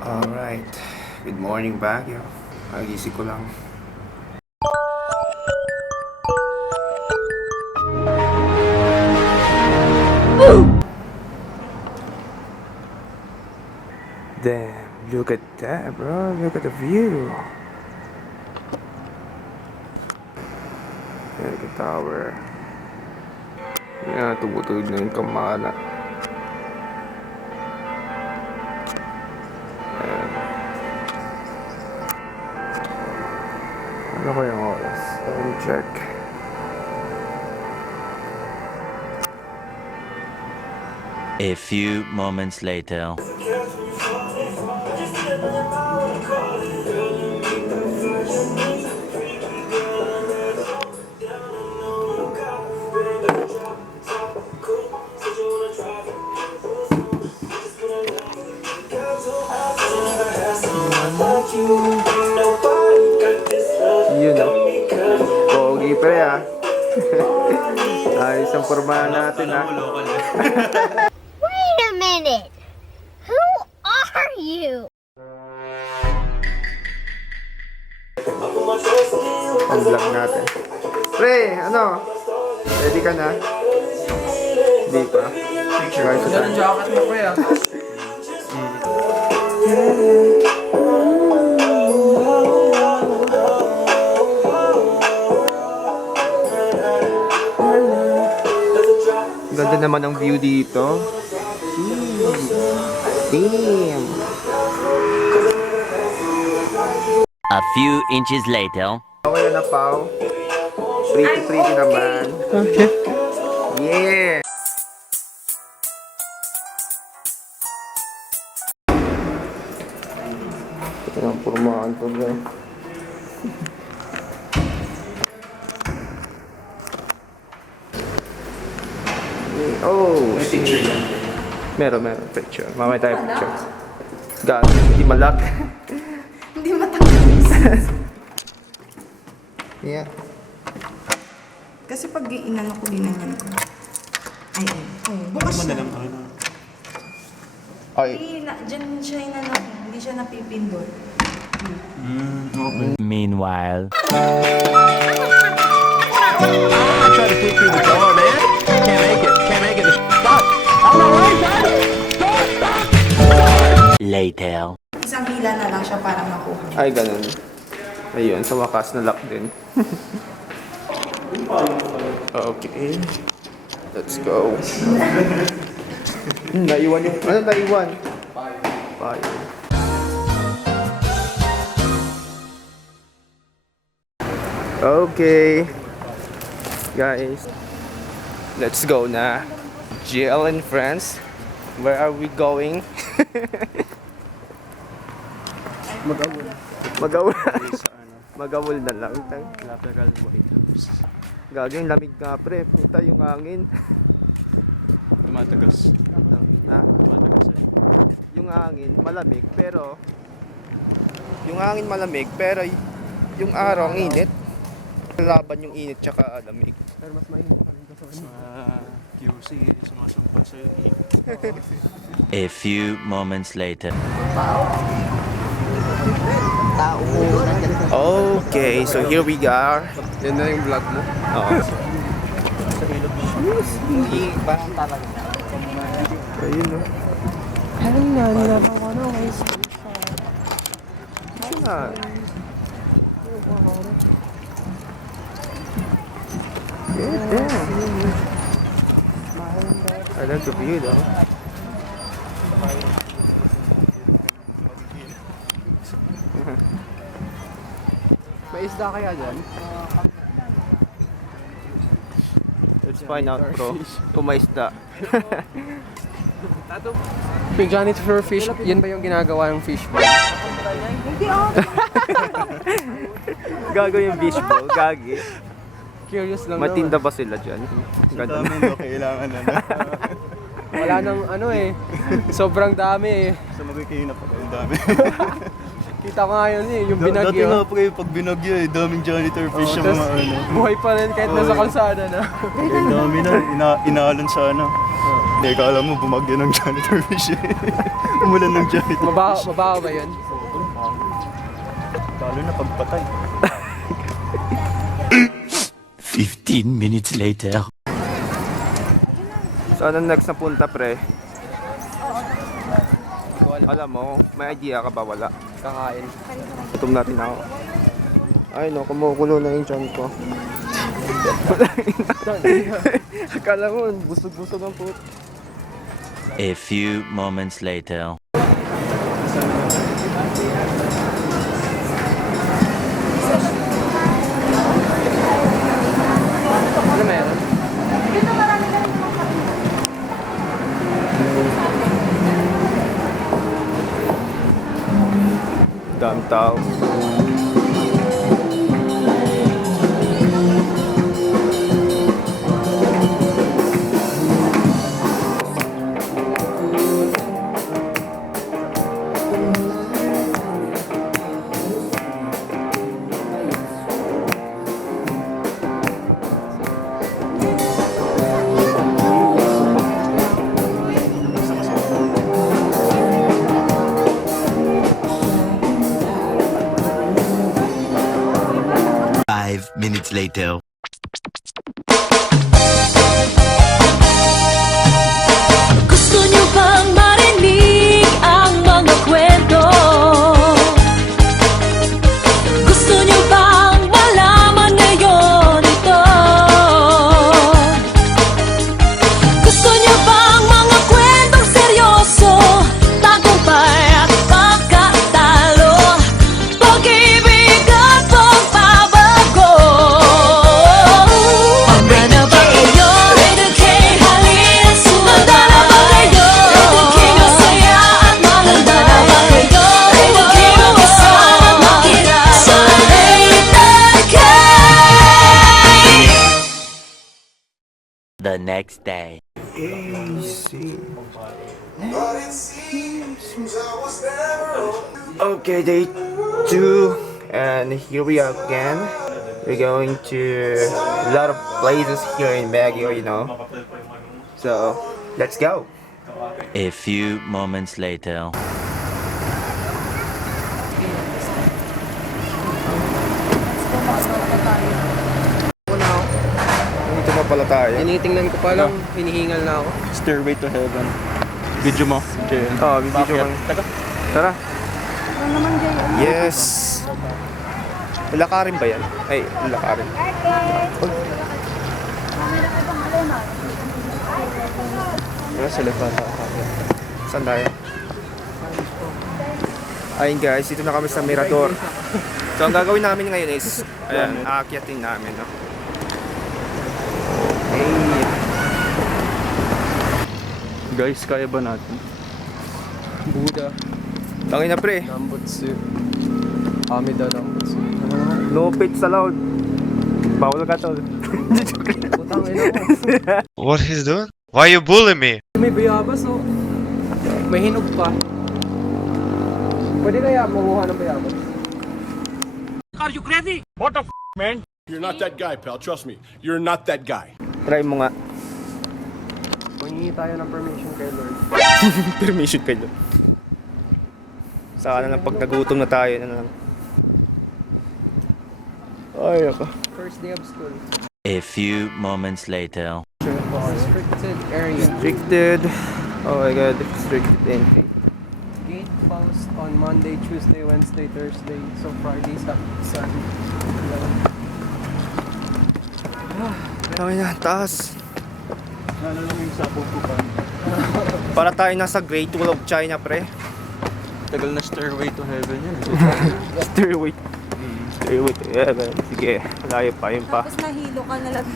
Alright. Good morning, Baguio. Nagising ko lang. Damn, look at that, bro. Look at the view. Ayan, the tower. Ayan, tumutulog na yung kamana. Ano ko yung oras? Let me check. A few moments later. Yun o. Pogi pre ah. Ayos ang forma natin ah. Wait a minute! Who are you? Ang vlog natin. Pre, ano? Ready ka na? Hindi pa. Guys, sa Jacket mo kuya. ganda naman ang view dito. Damn. A few inches later. Okay na Pao. Pretty naman. Okay. Yeah. Ito ang pormahan ko bro. Oh, meron picture. Mamaya tayo picture. God, hindi malak. Hindi matangkalis. Yeah. Kasi pag inano ko, ginanyan ko. Ay, bukas na. Ay. Diyan siya inano, hindi siya napipindot. Meanwhile. Later. Isang pila na lang siya para makuha. Ay, ganun. Ayun, sa wakas na lock din. Okay. Let's go. Naiwan yung... Ano naiwan? Fire. Okay. Guys. Let's go na. GL and friends. Where are we going? Magawul. Magawul na lang. Gagawin lamig nga pre. Puta yung hangin. Yung hangin malamig pero yung araw ang init. Laban yung init tsaka lamig. Pero mas mainit pa rin sa QC. A few moments later. Okay, so here we are. Yan na yung vlog mo. Oo. Parang talaga. Ayun no. Ah. Good damn. I like the view though. May isda kaya dyan? Let's find out bro. Kung may isda. Yung janitor fish, yan ba yung ginagawa ng fish bowl? Gago yung beach ball. Gagi. Curious lang Matinda ba sila dyan? Ganda na. Kailangan na. Wala nang ano eh. Sobrang dami eh. Sa magkikina pa kayo, dami. Kita ko nga yun eh, yung Dati binagyo. nga pa kayo, pag binagyo eh, daming janitor fish yung mga ano. Buhay pa rin kahit nasa kalsada na. Eh, dami na, inaalon sa ano. Hindi, kala mo bumagyo ng janitor fish eh. Umulan ng janitor fish. Mabaho ba yun? Lalo na pagpatay. 15 minutes later. So, anong next na punta, pre? Alam mo, may idea ka ba? Wala. Kakain. Gutom natin ako. Ay, no, kumukulo na yung tiyan ko. Akala mo, busog-busog ang puto. A few moments later. Damn tao. Minutes later. Gusto niyo bang marinig ang mga kwento? Gusto niyo bang malaman ngayon ito? Gusto niyo bang mga kwentong seryoso? Tagumpay at pagkatalo, pag-ibig at pagbabago. Handa na ba kayo? Rated K, halina't sumanda na ba kayo? Rated K, masaya at maganda na ba kayo? Rated K, mag-isama't makinig sa Rated K. The next day. Okay, day 2, and here we are again. We're going to a lot of places here in Baguio, you know. So, let's go. A few moments later. Dito pa pala tayo. Tinitingnan ko pa lang, hinihingal na ako. Stairway to Heaven. Video mo? Okay. Oh, video mo. Tara. Yes. Lakarin ba yan? Ay, lakarin. Wala sila pa sa akin. Saan tayo? Ayun guys, dito na kami sa Mirador. So ang gagawin namin ngayon is, ayan, aakyatin namin, no? Guys, kaya ba natin? Buda, Tangin na pre, Nambutsu. Amida Nambutsu. no pits allowed. Bawal ka tol. Putang ina mo. What he's doing? Why you bully me? May bayabas oh. May hinog pa. Pwede kaya makuha ng bayabas? You're not that guy, pal. Trust me. You're not that guy. Try mo nga. Mangingi tayo ng permission kay Lord. Permission kayo. Saka na lang pag nagutom na tayo. Ano lang. Ay, ako. First day of school. A few moments later. Restricted area. Restricted. Oh my god, restricted entry. Gate closed on Monday, Tuesday, Wednesday, Thursday. So Friday, Saturday. Ay na, taas. Ano lang yung sapong ko pa. Para tayo nasa Great Wall of China, pre. Tagal na Stairway to Heaven yun. Stairway. Stairway to heaven. Sige, layo pa, yun pa. Tapos nahilo ka na lang.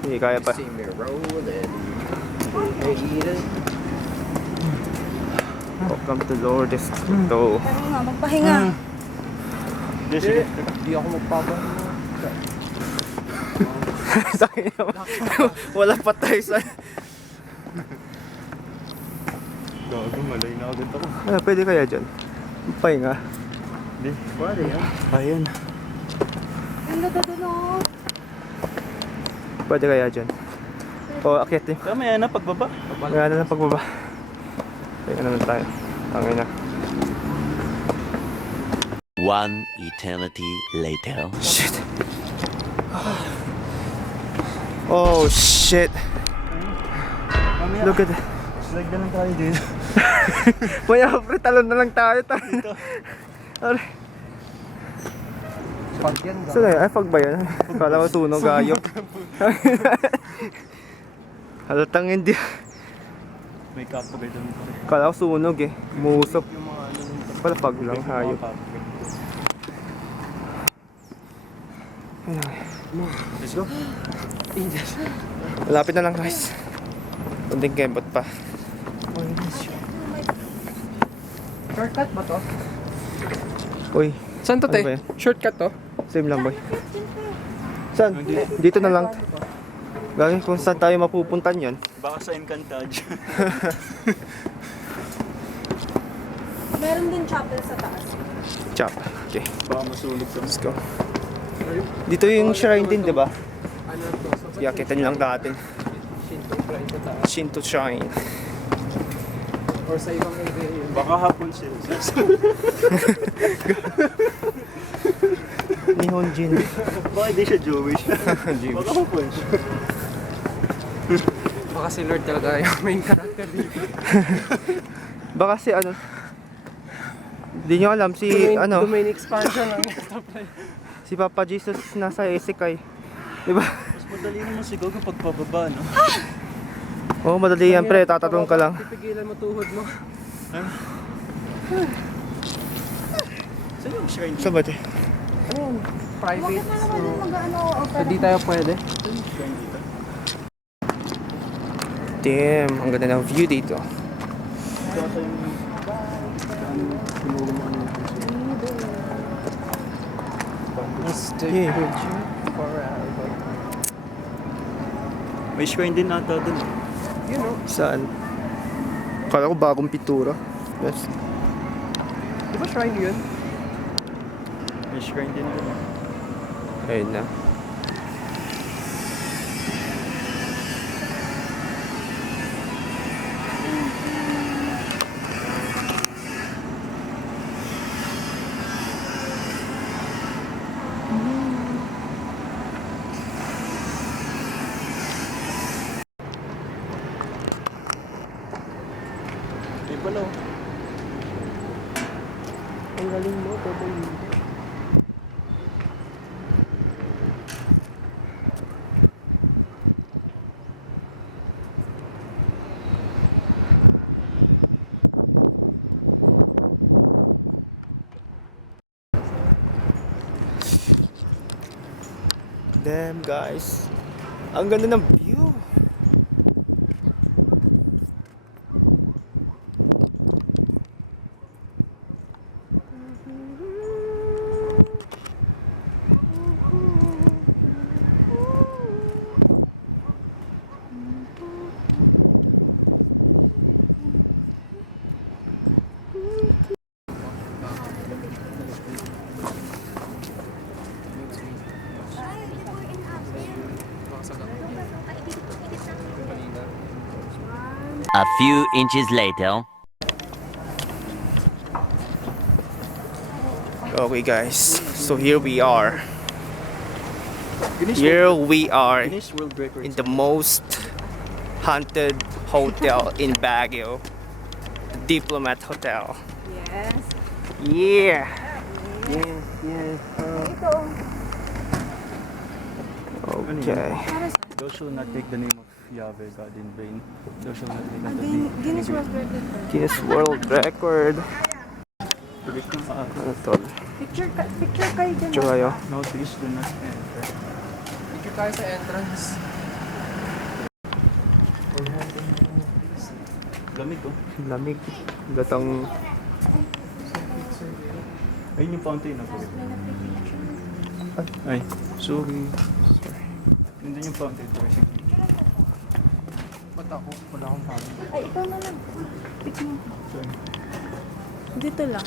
Sige, kaya pa. Welcome to Lourdes. Ito. Parang nga, magpahinga. Sige. Hindi ako magpapahinga. Sakin naman. Wala pa tayo sa... Gago, malay na agad ako. Pwede kaya dyan? Pahinga. Pwede yan. Ayun. Ang ganda doon oh. Pwede kaya dyan. O, akyatin. Mamaya na pagbaba. Kaya na lang pagbaba. Kaya naman tayo. Tangay na. One eternity later. Shit. Oh, shit. Look at that. Slide na lang tayo din. Maya, pre, talon na lang tayo. Aray. Pag yan, Saan na yun? Ay, pag ba yan? Kala ko sunog ayok. Halatang hindi. May kapo dito. Kala ko sunog eh. Musok. Pala pag lang, hayop. Let's go. Malapit na lang guys. Kunting kembot pa. shortcut ba to? Uy, Saan to, Ano te? ba yan? Shortcut to? same lang boy. Saan? Dito na lang. Galing kung saan tayo mapupuntan yun. Baka sa Encantadia. Meron din chapel sa taas. Chop. Okay, Baka masulit sa let's go. Dito yung shrine din, di ba? Ano to? Yakitan lang natin. Shinto shrine to taas. Shinto Shrine. Or sa ibang area yun. Baka hapon sila. Nihonjin. Baka di siya Jewish. Baka hapon siya. Baka si Lord talaga yung main character dito. Baka si ano. Hindi nyo alam si Domain expansion lang ito. si Papa Jesus nasa Isekai. Di ba? Mas madali naman siguro kapag pababa, no? Oo, madali yan pre, tatatong ka lang. Pipigilan mo tuhod mo. Saan yung shrine? Saan ba ito? Private. Bakit mo naman mag-ano So di tayo pwede. Saan yung shrine dito? Damn, ang ganda ng view dito. Baka yung... Hinulong mo ano yung Yeah. May shrine din ata dun. Saan? Kala ko bagong pintura. Yes. Di ba shrine yun? May shrine din dun. Ayun na. Di ba lang? Ang galing mo, Totoy. Damn guys. Ang ganda ng view. A few inches later. Okay guys, so here we are. Guinness Here we are Guinness World Records. in the most haunted hotel in Baguio, Diplomat Hotel. Yeah. Okay. Those shall not take the name of Yahweh God in vain. Those shall not take the name Guinness World Record. Guinness World Record. Ano to? Picture kayo dyan. Tsaka kayo. No, please do not enter. Dito tayo sa entrance. Lamig ko. Lamig. Gatang. Ayun yung fountain ako. Ay, sorry. Hindi yung fountain. Ba't ako? Wala akong family. Ay, ikaw na lang. Pick mo. Dito lang.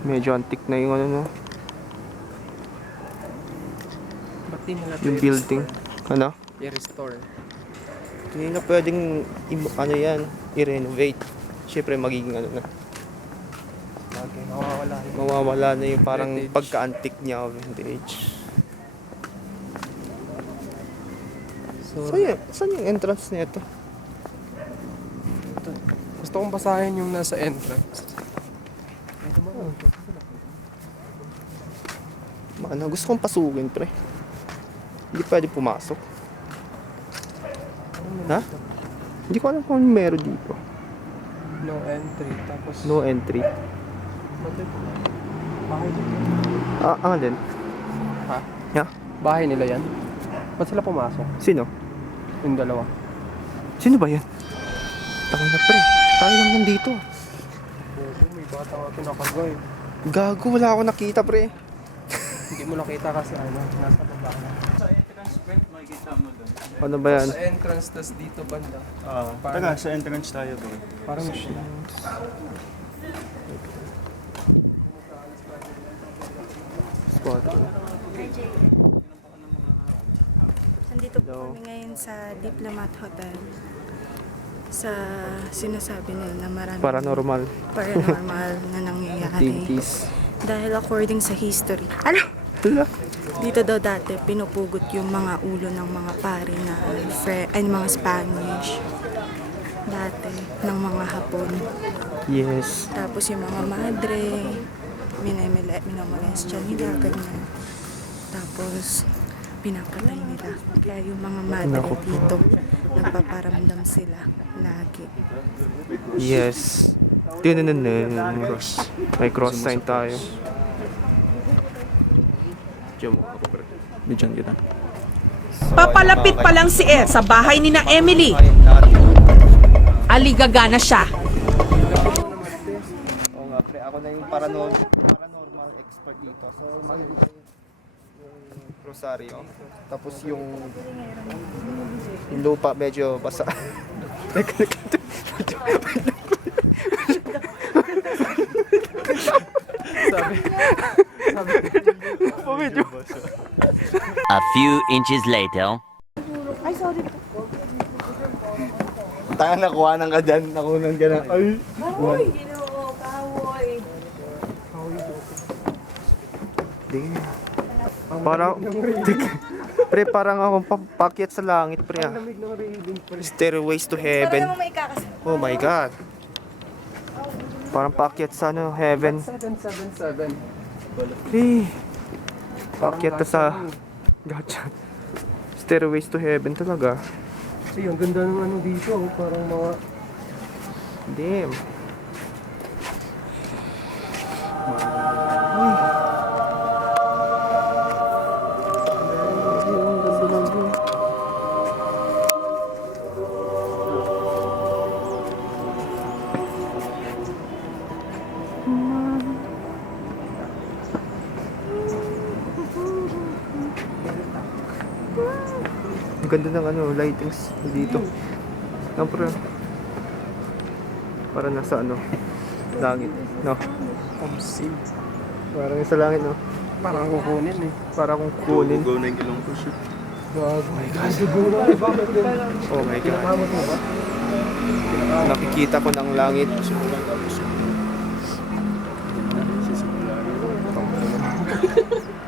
Medyo antik na yung ano no. Hindi mo na yung building. Ano? i-restore. Hindi na pwedeng ano yan, i-renovate. Siyempre magiging ano na. Okay, mawawala. Mawawala na yung parang Heritage. pagka-antique niya of vintage. So yun, saan yung entrance nito? Gusto kong basahin yung nasa entrance. Ano, gusto kong pasukin, pre. Hindi pwede pumasok. Ha? Hindi ko alam kung meron dito. No entry. Tapos, No entry. bahay nila. Ah, din. Ha? Yeah? Bahay nila yan? Ba't sila pumasok? Sino? Yung dalawa. Sino ba yan? Tangin na, pre. Tayo lang nandito. May bata nga pinakagay. Gago, wala ako nakita, pre. Hindi mo nakita kasi ano, nasa baba. Ano ba yan? Sa entrance, tas dito banda. Teka, sa entrance tayo. Parang siya. Spot. Nandito po kami ngayon sa Diplomat Hotel. Sa sinasabi nila na marami Paranormal paranormal na nangyayari. activities. Dahil according sa history, ano? Dito daw dati pinupugot yung mga ulo ng mga pari na mga Spanish. Dati, ng mga Hapon. Yes. Tapos yung mga madre, minamolestyan nila, ganyan. Tapos, pinapalay nila. Kaya yung mga madre dito, nagpaparamdam sila lagi. Yes. May cross sign tayo. Diyan mo ako, pre. Bidyan kita. Papalapit pa lang si Ed sa bahay ni na Emily. Aligaga na siya. Ako na yung paranormal expert dito. So, ano yung Rosario. Tapos yung lupa medyo basa. A few inches later. Tayo nakuha ng ka dyan. Nakunan ka na. Ay! Parang, pre, parang akong papakyat sa langit, pre. Stairways to heaven. Oh my God. Parang pakyat sa ano, heaven. 777. Pre, pakyat na sa... Gotcha. Stairways to heaven talaga. Kasi ang ganda ng ano dito. Parang mga... Damn. Ang ganda ng ano, lightings dito. Pero para nasa ano, langit, no? Parang sa langit, no? Parang kukunin. Para kung kunin. Oh my God. Nakikita ko ng langit.